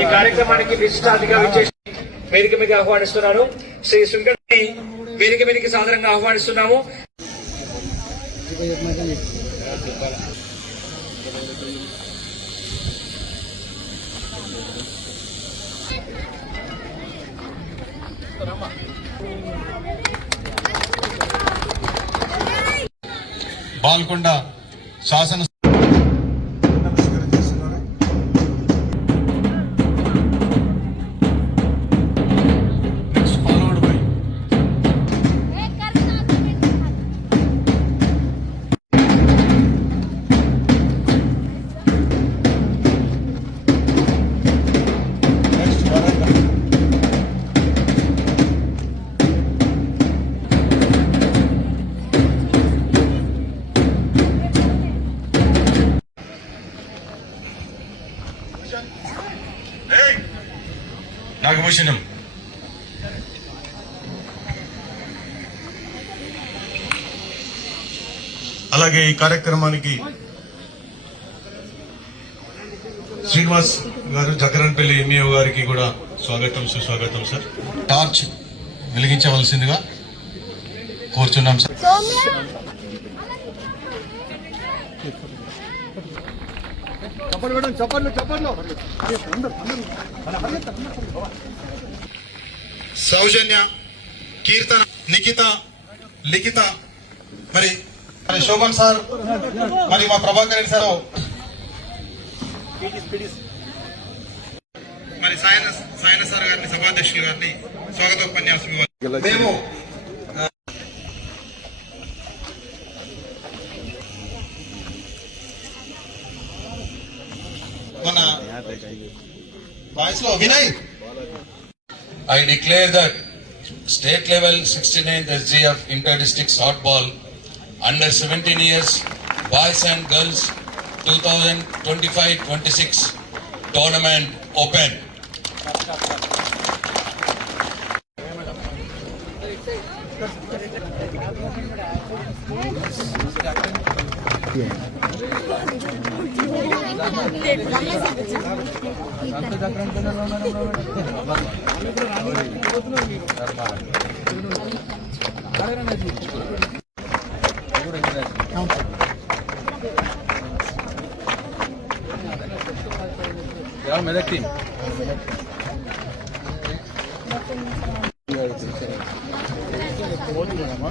ఈ కార్యక్రమానికి విశిష్ట అతిథిగా విచ్చేసి వేదిక మీద ఆహ్వానిస్తున్నాను శ్రీ శృంగని వేదిక మీదకి సాధారణంగా ఆహ్వానిస్తున్నాము బాల్కొండ శాసన నాగభూషణం అలాగే ఈ కార్యక్రమానికి శ్రీనివాస్ గారు జగరన్పల్లి ఎంఈఓ గారికి కూడా స్వాగతం సుస్వాగతం సార్ టార్చ్ వెలిగించవలసిందిగా కోరుచున్నాం సార్ చప్పట్లు మేడం చప్పట్లు చప్పట్లు సౌజన్య కీర్తన నిఖిత లిఖిత మరి మరి శోభన్ సార్ మరి మా ప్రభాకర్ సార్ మరి సాయన సాయన సార్ గారిని సభాధ్యక్షులు గారిని స్వాగత స్వాగతోపన్యాసం మేము మన వాయిస్ లో Vinay I declare that state level 69th SG of inter-district softball under 17 years boys and girls Medak team పోతున్నామా